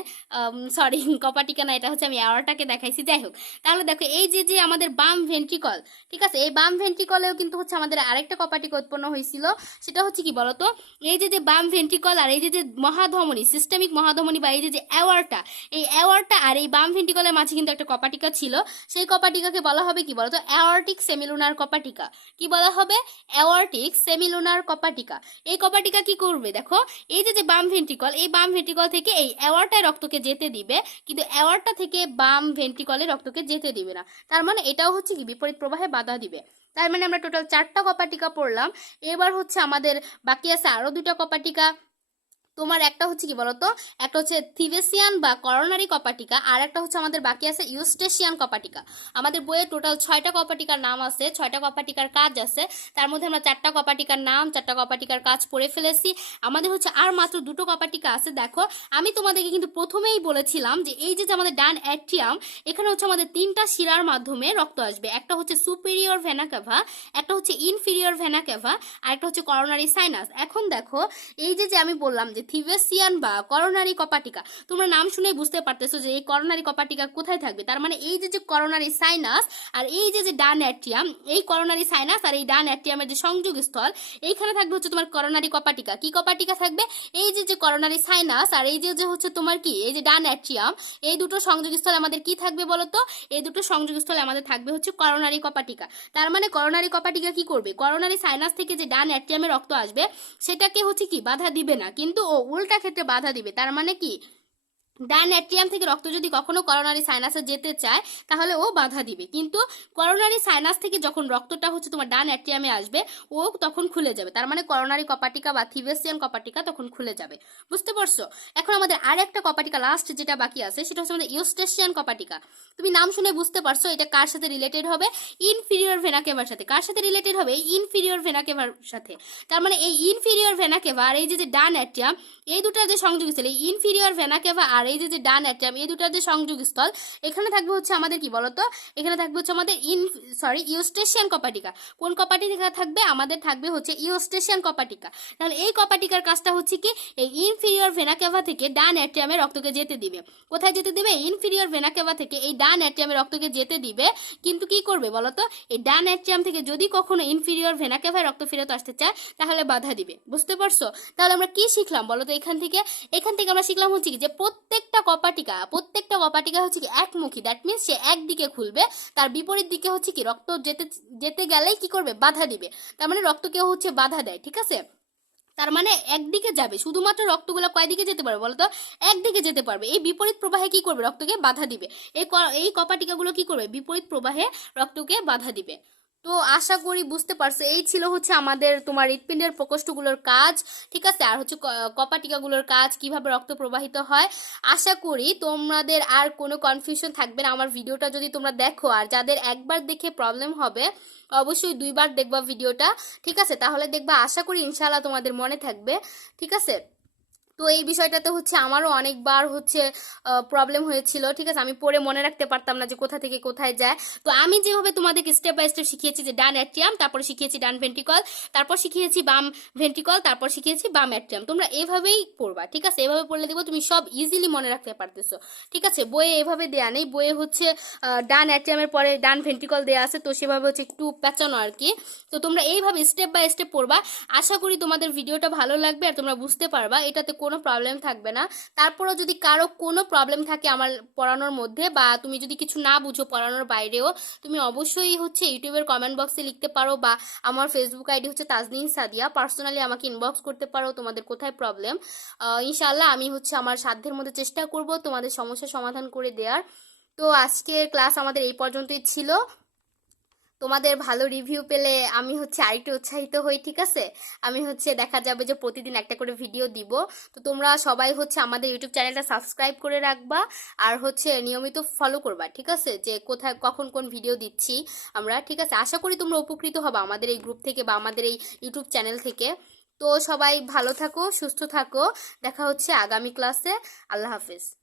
সরি কপাটিকা না, এটা হচ্ছে আমি এয়ারটাকে দেখাইছি। যাই হোক, তাহলে দেখো এই যে আমাদের বাম ভেন্ট্রিকল, ঠিক আছে, এই বাম ভেন্ট্রিকলেও কিন্তু হচ্ছে আমাদের আরেকটা কপাটিকা উৎপন্ন হয়েছিল। সেটা হচ্ছে কি বলতো? এই যে বাম ভেন্ট্রিকল আর এই যে মহাধমনী, সিস্টেমিক মহাধমনী বা এই যে অ্যাওয়ার্টা, এই অ্যাওয়ার্টা আর এই বাম ভেন্ট্রিকলের মাঝে কিন্তু একটা কপাটিকা ছিল। সেই কপাটিকাকে বলা হবে কি বলতো? অ্যাওয়ার্টিক সেমিলুনার কপাটিকা। কি বলা হবে? অ্যাওয়ার্টিক সেমিলুনার কপাটিকা। এই কপাটিকা কি করবে দেখো, এই যে বাম ভেন্ট্রিকল, এই বাম ভেন্ট্রিকল থেকে এই অ্যাওয়ার্টায় রক্তকে যেতে দিবে, কিন্তু অ্যাওয়ার্টা থেকে বাম ভেন্ট্রিকলে রক্তকে যেতে দিবে না। তার মানে এটাও হচ্ছে কি বিপরীত প্রবাহে বাধা দিবে। তার মানে আমরা টোটাল 4টা কপাটিকা পড়লাম। এবার হচ্ছে আমাদের বাকি আছে আরো 2টা কপাটিকা। তোমার একটা হচ্ছে কি বলতো? একটা হচ্ছে থিভেসিয়ান বা করোনারি কপাটিকা, আর একটা হচ্ছে আমাদের বাকি আছে ইউস্টেশিয়ান কপাটিকা। আমাদের বইয়ে টোটাল 6টা কপাটিকার নাম আছে, 6টা কপাটিকার কাজ আছে। তার মধ্যে আমরা 4টা কপাটিকার নাম, 4টা কপাটিকার কাজ পড়ে ফেলেছি। আমাদের হচ্ছে আর মাত্র 2টো কপাটিকা আছে। দেখো আমি তোমাদেরকে কিন্তু প্রথমেই বলেছিলাম যে এই যে আমাদের ডান অ্যাট্রিয়াম, এখানে হচ্ছে আমাদের 3টা শিরার মাধ্যমে রক্ত আসবে। একটা হচ্ছে সুপিরিয়র ভেনা ক্যাভা, একটা হচ্ছে ইনফিরিয়র ভেনা ক্যাভা, আর একটা হচ্ছে করোনারি সাইনাস। এখন দেখো এই যে আমি বললাম যে থিভেসিয়ান বা করোনারি কপাটিকা, তোমরা নাম শুনে বুঝতে পারতেছো যে এই করোনারি কপাটিকা কোথায় থাকবে। তার মানে এই যে করোনারি সাইনাস আর এই যে ডান অ্যাট্রিয়াম, এই করোনারি সাইনাস আর এই ডান অ্যাট্রিয়ামের যে সংযোগ স্থল, এইখানে থাকবে হচ্ছে তোমার করোনারি কপাটিকা। কি কপাটিকা থাকবে? এই যে করোনারি সাইনাস আর এই যে হচ্ছে তোমার কি এই যে ডান অ্যাট্রিয়াম, এই দুটো সংযোগ স্থলে আমাদের কি থাকবে বলতো? এই দুটো সংযোগ স্থলে আমাদের থাকবে হচ্ছে করোনারি কপাটিকা। তার মানে করোনারি কপাটিকা কি করবে? করোনারি সাইনাস থেকে যে ডান অ্যাট্রিয়ামে রক্ত আসবে সেটাকে হচ্ছে কি বাধা দিবে না, কিন্তু ও উল্টা ক্ষেত্রে বাধা দিবে। তার মানে কি ডান অ্যাট্রিয়াম থেকে রক্ত যদি কখনো করোনারি সাইনাসে যেতে চায় তাহলে ও বাধা দিবে, কিন্তু করোনারি সাইনাস থেকে যখন রক্তটা হচ্ছে তোমার ডান অ্যাট্রিয়ামে আসবে ও তখন খুলে যাবে। তার মানে করোনারি কপাটিকা বা থিভেসিয়ান কপাটিকা তখন খুলে যাবে। বুঝতে পারছো? এখন আমাদের আর একটা কপাটিকা লাস্ট যেটা বাকি আছে সেটা হচ্ছে আমাদের ইউস্টেশিয়ান কপাটিকা। তুমি নাম শুনে বুঝতে পারছো এটা কার সাথে রিলেটেড হবে? ইনফিরিয়র ভেনা কেভার সাথে। কার সাথে রিলেটেড হবে? ইনফিরিয়র ভেনা কেভার সাথে। তার মানে এই ইনফিরিয়র ভেনা কেভা আর এই যে ডান অ্যাট্রিয়াম, এই দুটার যে সংযোগ স্থল, এই ইনফিরিয়র ভেনা কেভা আর এই যে ডান অ্যাট্রিয়াম, এই দুটার যে সংযোগ স্থল, এখানে থাকবে হচ্ছে আমাদের কি বলতো? এখানে থাকবে হচ্ছে আমাদের ইউস্টেশিয়ান কপাটিকা। কোন কপাটিকা থাকবে? আমাদের থাকবে হচ্ছে ইউস্টেশিয়ান কপাটিকা। তাহলে এই কপাটিকার কাজটা হচ্ছে কি এই ইনফিরিয়র ভেনা কেভা থেকে ডান অ্যাট্রিয়ামে রক্তকে যেতে দিবে। কোথায় যেতে দিবে? ইনফিরিয়র ভেনা কেভা থেকে এই ডান অ্যাট্রিয়ামে রক্তকে যেতে দিবে, কিন্তু কি করবে বলতো? এই ডান অ্যাট্রিয়াম থেকে যদি কখনো ইনফিরিয়র ভেনা কেভায় রক্ত ফেরত আসতে চায় তাহলে বাধা দিবে। বুঝতে পারছো? তাহলে আমরা কি শিখলাম বলতো এখান থেকে? আমরা শিখলাম হচ্ছে কি যে প্রত্যেকটা কপাটিকা হচ্ছে কি একমুখী। দ্যাট মিন্স সে একদিকে খুলবে, তার বিপরীত দিকে হচ্ছে কি রক্ত যেতে যেতে গেলেই কি করবে? বাধা দিবে। তার মানে রক্তকেও হচ্ছে বাধা দেয়। ঠিক আছে? তার মানে একদিকে যাবে, শুধুমাত্র রক্তগুলো কয় দিকে যেতে পারবে বলো তো? একদিকে যেতে পারবে। এই বিপরীত প্রবাহে কি করবে? রক্তকে বাধা দিবে। এই কপাটিকাগুলো কি করবে? বিপরীত প্রবাহে রক্তকে বাধা দিবে। তো আশা করি বুঝতে পারছো, এই ছিল হচ্ছে আমাদের তোমার হৃৎপিণ্ডের প্রকোষ্ঠগুলোর কাজ, ঠিক আছে, আর হচ্ছে কপাটিকাগুলোর কাজ, কিভাবে রক্ত প্রবাহিত হয়। আশা করি তোমাদের আর কোনো কনফিউশন থাকবে না আমার ভিডিওটা যদি তোমরা দেখো। আর যাদের একবার দেখে প্রবলেম হবে অবশ্যই 2বার দেখবা ভিডিওটা, ঠিক আছে? তাহলে দেখবা, আশা করি ইনশাআল্লাহ তোমাদের মনে থাকবে, ঠিক আছে? তো এই বিষয়টাতে হচ্ছে আমারও অনেকবার হচ্ছে প্রবলেম হয়েছিল, ঠিক আছে? আমি পড়ে মনে রাখতে পারতাম না যে কোথা থেকে কোথায় যায়। তো আমি যেভাবে তোমাদেরকে স্টেপ বাই স্টেপ শিখিয়েছি, যে ডান অ্যাট্রিয়াম, তারপরে শিখিয়েছি ডান ভেন্ট্রিকল, তারপর শিখিয়েছি বাম ভেন্ট্রিকল, তারপর শিখিয়েছি বাম অ্যাট্রিয়াম, তোমরা এভাবেই পড়বা, ঠিক আছে? এভাবে পড়লে দেখবো তুমি সব ইজিলি মনে রাখতে পারতেছো, ঠিক আছে? বইয়ে এভাবে দেয়া নেই, বইয়ে হচ্ছে ডান অ্যাট্রিয়ামের পরে ডান ভেন্ট্রিকল দেয়া আছে, তো সেভাবে হচ্ছে একটু পেঁচানো আর কি। তো তোমরা এইভাবে স্টেপ বাই স্টেপ পড়বা। আশা করি তোমাদের ভিডিওটা ভালো লাগবে আর তোমরা বুঝতে পারবা, এটাতে কোনো প্রবলেম থাকবে না। তারপরও যদি কারো কোনো প্রবলেম থাকে আমার পড়ানোর মধ্যে, বা তুমি যদি কিছু না বুঝো পড়ানোর বাইরেও, তুমি অবশ্যই হচ্ছে ইউটিউবের কমেন্ট বক্সে লিখতে পারো, বা আমার ফেসবুক আইডি হচ্ছে তাজনিন সাদিয়া, পার্সোনালি আমাকে ইনবক্স করতে পারো তোমাদের কোথায় প্রবলেম। ইনশাআল্লাহ আমি হচ্ছে আমার সাধ্যের মধ্যে চেষ্টা করব তোমাদের সমস্যার সমাধান করে দেওয়ার। তো আজকের ক্লাস আমাদের এই পর্যন্তই ছিল। তোমাদের ভালো রিভিউ পেলে আমি হচ্ছে আরেকটু উৎসাহিত হই, ঠিক আছে? আমি হচ্ছে দেখা যাবে যে প্রতিদিন একটা করে ভিডিও দিব। তো তোমরা সবাই হচ্ছে আমাদের ইউটিউব চ্যানেলটা সাবস্ক্রাইব করে রাখবা, আর হচ্ছে নিয়মিত ফলো করবা, ঠিক আছে? যে কোথায় কখন কোন ভিডিও দিচ্ছি আমরা, ঠিক আছে? আশা করি তোমরা উপকৃত হবে আমাদের এই গ্রুপ থেকে বা আমাদের এই ইউটিউব চ্যানেল থেকে। তো সবাই ভালো থাকো, সুস্থ থাকো, দেখা হচ্ছে আগামী ক্লাসে। আল্লাহ হাফেজ।